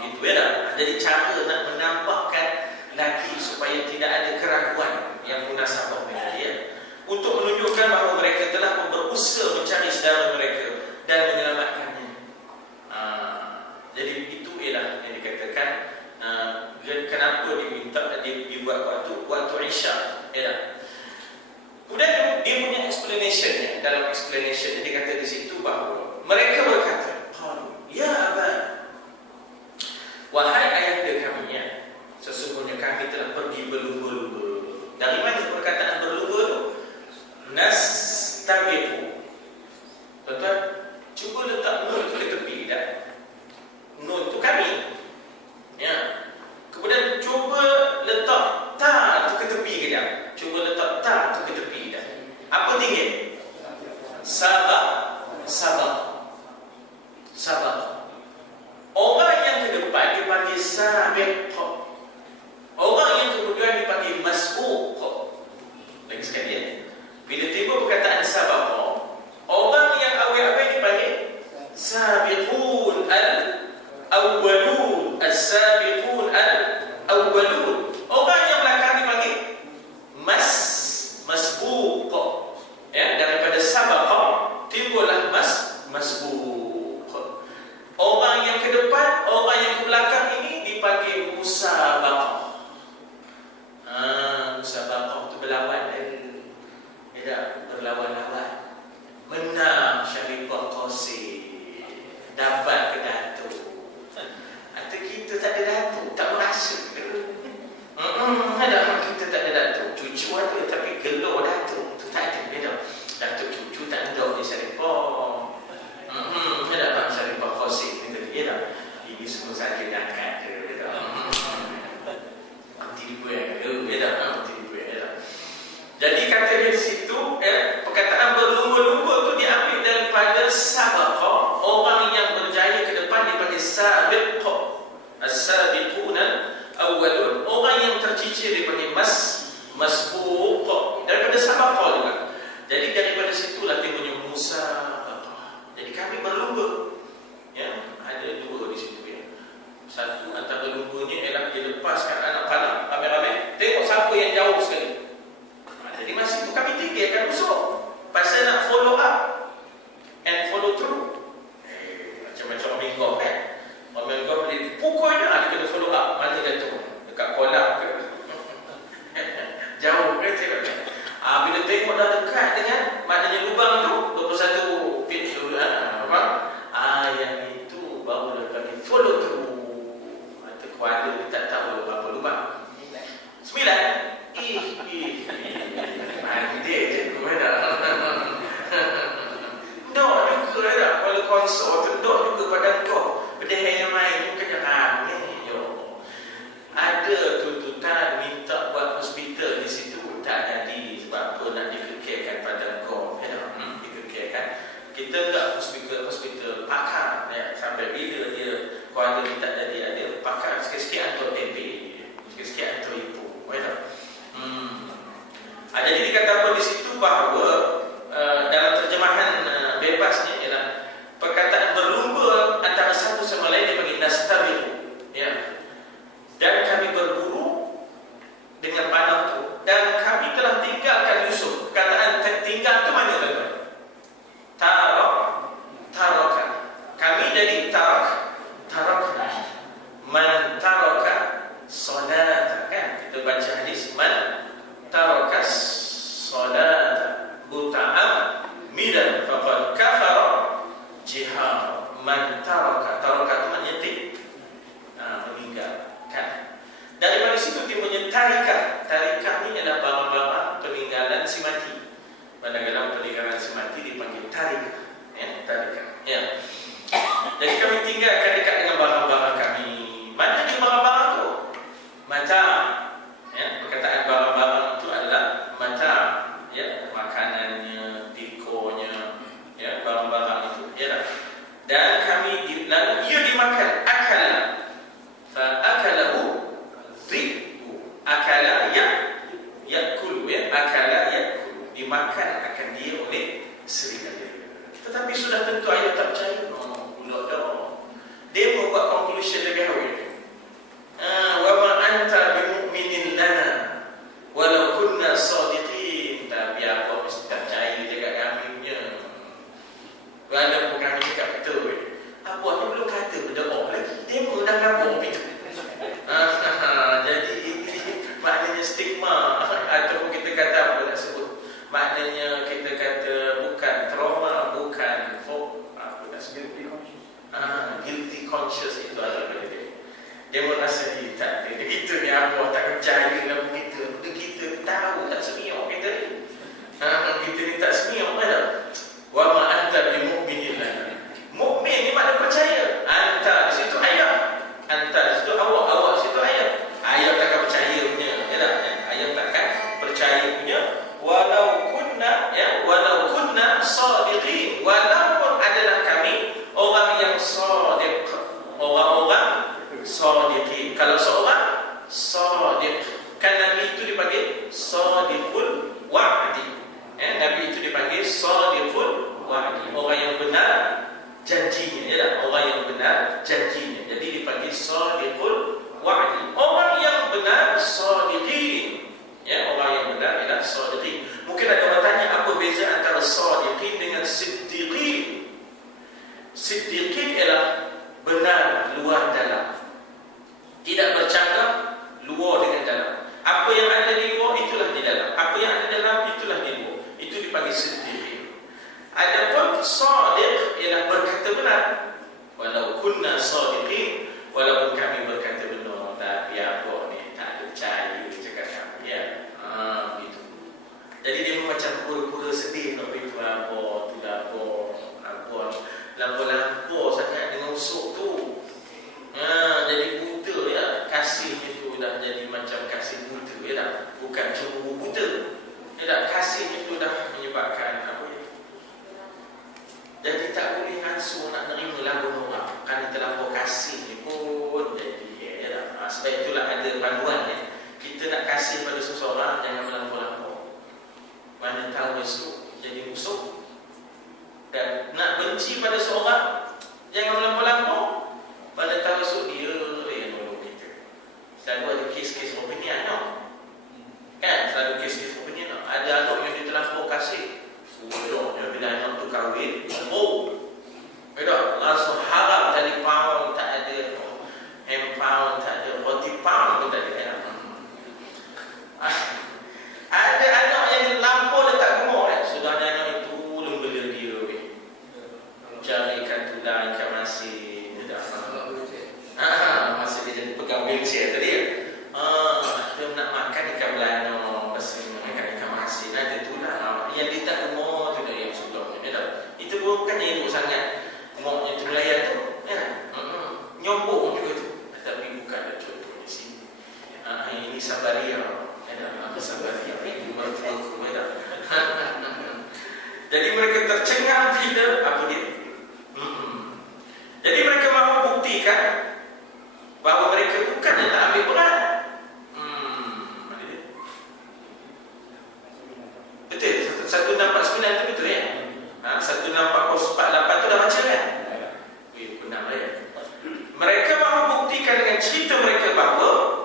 Gitu ya tak? Jadi cara nak menampakkan lagi supaya tidak ada keraguan yang munasabah mereka ya. Untuk menunjukkan bahawa mereka telah berusaha mencari saudara mereka dan menyelamatkannya. Jadi itu ialah yang dikatakan kenapa dibuat waktu Isya ya. Kemudian dia punya explanation ya. Dalam explanation dia kata di situ bahawa mereka berkata, ya abang, wahai ayahanda kami ya, sesungguhnya kami telah pergi berlumba-lumba. Dari mana perkataan berlumba itu? Nastabiqu. Tuan-tuan, cuba letak nun ke tepi dah. Nun tu kami. Ya. Kemudian cuba letak ta tu ke tepi kejap. Cuba letak ta tu ke tepi dah. Apa tinggi? Sabak, sabak. Sabak. Orang yang ke depan dipanggil sabiq. Orang yang kemudian dipanggil masbuq. Lagi sekali ya. Bila tiba perkataan sabaq, orang yang awal-awal dipanggil sabiqun al-awwalun, as-sabiqun al-awwalun. Orang yang belakang dipanggil masbuq. Ya, daripada sabaq timbullah masbuq. Orang yang ke depan, orang yang ke belakang ini dipanggil musabaqah. Musabaqah itu berlawan berlawan-lawan. Menang Syarifah Qasim, dapat ke datuk. Atau kita tak ada datuk, tak merasa ke? Ada kita tak ada datuk, cucu ada tapi gelar datuk tu tak ada. Beda. Datuk cucu tak ada di Syarifah. Ada Pak Syarifah Qasim ni tadi. Ya tak? Ini semua saja dah kata. Beda. Nanti dibuat. Beda. Nanti dibuat. Jadi kata di situ, perkataan berlumba-lumba itu diambil daripada sabaqah. Orang yang berjaya ke depan dipanggil sabiq. As-sabiquna awwalun. Orang yang tercicir dipanggil masbuq. Daripada sabaqah juga. Jadi daripada situlah timbulnya musabaqah. Jadi kami berlumba. Ya, ada dua di situ ya. Satu antara lumbanya ialah dilepaskan anak panah ramai-ramai. Tengok siapa yang jauh sekali. Jadi masa itu kami tinggalkan musuh. Pasal nak follow up and follow through. Macam-macam Amin Golf kan. Amin Golf boleh pukul je, dia kena follow up. Mana jatuh? Dekat kolam ke? Jauh kan tengok kan. Bila tengok dah dekat dengan maknanya lubang tu 21 feet dulu apa? Yang itu baru dah bagi follow through. Atau kuala dia tak tahu apa lubang. 9. Mandek je ke mana? Dok juga tak? Kalau konsol tu dok juga pada kau. Padahal yang lain tu kena ramai. Ada tuntutan minta buat hospital di situ. Tak jadi sebab apa nak dikekalkan pada kau. Dikekalkan. Kita tak hospital pakar. Sampai bila dia kuala ni tak jadi, ada pakar sikit-sikit atau TB. Sikit-sikit atau ibu. Jadi dikata apa di situ bahawa dalam terjemahan bebasnya ialah perkataan berlumba antara satu sama lain dipanggil nastabiqu. Ya. Dan kami berburu dengan panah itu dan kami telah tinggalkan Yusuf. Perkataan tinggal itu mana tuan-tuan? Taraka. Kami jadi tarak dah ngabuk itu. Jadi ini maknanya stigma, ataupun kita kata apa nak sebut, maknanya kita kata bukan trauma, bukan apa nak sebut, guilty conscious itu ada pada dia. Dia merasa dia tak ada. Kita ni apa tak percaya dalam kita. Kita tahu tak semiok kita ni. Kita ni tak semiok dah. Wa ma anta bi mu'minin lana. Mukmin ni makna percaya. Anta di situ ayat. Anta di situ awak, awak di situ ayat. Ayat takkan percaya punya, ya tak? Ayat takkan percaya punya. Walau kunna sadiqin. Walaupun adalah kami orang yang sadiq. Orang-orang sadiqin. Kalau seorang sadiq, kan Nabi itu dipanggil sadiqul wa'di. Nabi itu dipanggil sadiqul wa'di, orang yang benar janjinya, ya tak? Orang yang benar janjinya. Jadi dipanggil sadiqul wa'di. Orang yang benar sadiqin. Ya, orang yang benar ialah sadiqin. Mungkin ada orang tanya apa beza antara sadiqin dengan siddiqin. Siddiqin ialah benar luar dalam, tidak bercakap luar dengan dalam. Apa yang ada di luar itulah di dalam, apa yang ada dalam itulah di luar. Itu dipanggil siddiqin. Adapun sadiq ialah berkata benar. Walau kunna sadiqin, walaupun kami berkata benar, tapi apa ni tak ada percaya cakap kami, ya. Gitu. Jadi dia macam pura-pura sedih nak itu apa, tu apa lampau sangat dengan usuk tu. Jadi buta, ya. Kasih itu dah jadi macam kasih buta, ya tak? Bukan cemburu buta, ya tak? Kasih itu dah menyebabkan apa ya? Jadi tak boleh langsung nak nerima lagu orang kerana terlampau kasih ni pun jadi, ya tak? Sebab itulah ada panduan, ya. Kita nak kasih pada seseorang jangan melampau-lampau. Mana tahu esok jadi musuh. Dan nak benci pada seorang jangan melampau-lampau. Mana tahu esok dia yang nolong kita. Selalu ada kes-kes opinion, no? Kan? Selalu kes-kes opinion, no? Ada anak yang dia terlampau kasih. Sudahnya bila anak tu kahwin, langsung haram tali pound tak ada, pound tak ada, roti pound pun tak ada. Ada anak yang lampau dia tak gemuk, kan? Sudahnya anak itu lembela dia, cari ikan tulang, ikan masin, masih dia jadi pegang wheelchair tadi. Dia nak makan ikan belano, ikan masin, ada tulang. Yang dia tak gemuk tu yang sebelumnya, itu bukannya elok sangat. Gemuknya tu melayan tu, ya. Nyombong juga tu. Tapi bukan ada contoh di sini. Ini sabaria. Sabaria. Ini mertua-mertua, ya. Jadi mereka tercengang bila apa dia? Jadi mereka mahu buktikan bahawa mereka bukannya tak ambil berat. Mana dia? Betul, 1649 tu betul, ya? 1648 tu dah baca, kan? Benar, ya? Mereka mahu buktikan dengan cerita mereka bahawa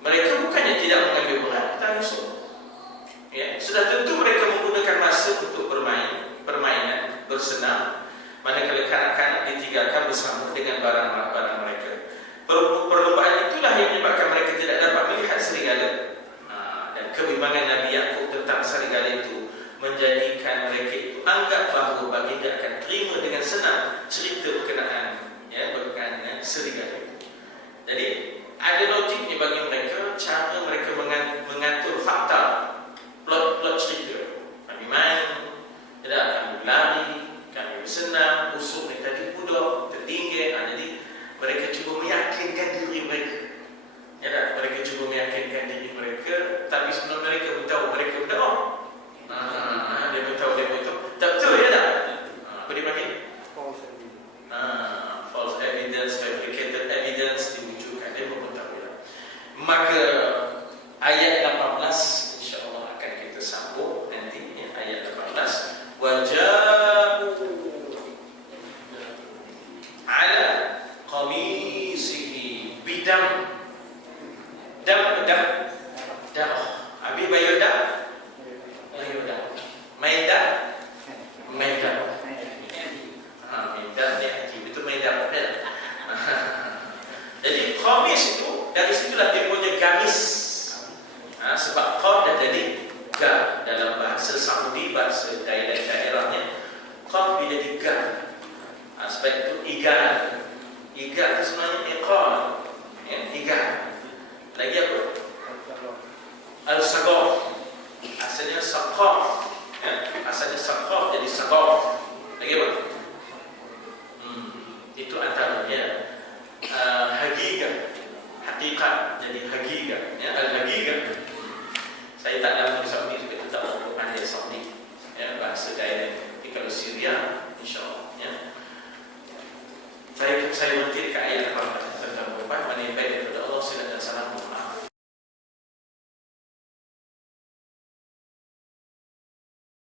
mereka bukannya tidak mengambil berat, tapi ya, sudah tentu mereka menggunakan masa untuk permainan, bersenam, manakala kanak-kanak ditinggalkan bersama dengan barang-barang mereka. Perlombaan itulah yang menyebabkan mereka tidak dapat melihat serigala. Dan kebimbangan Nabi Yaqub tentang serigala itu menjadikan mereka itu anggap bahawa baginda akan terima dengan senang cerita berkenaan dengan serigala itu. Jadi ada logiknya bagi mereka, cara mereka mengatur fakta, plot cerita. Kami main, kami lari, kami bersenam, usuk ni tadi budak, tertinggi. Jadi mereka cuba meyakinkan diri mereka. Ya tak? Mereka cuba meyakinkan diri mereka, tapi sebelum mereka beritahu mereka berdoa. Dia beritahu. Tak betul, ya tak? Apa dia panggil? False evidence, fabricated evidence diwujudkan. Dia pun tahu, ya. Maka ayat 18 insya-Allah akan kita sambung nanti, ya. Ayat 18 waja'u ala qamisihi bidam darah. Abi bayudah Maidah. Maidah ni haji. sebab itu igal itu sebenarnya iqal, ya, igal. Lagi apa? Al-sagaf, asalnya saqaf, ya, asalnya saqaf jadi sagaf. Lagi apa? Itu antaranya hakikat jadi hakikat, ya, al-hakikat. Saya tak dalam bahasa ini juga tak tahu pandai Saudi, ya, bahasa daerah. Tapi kalau Syria, insyaAllah, ya. Saya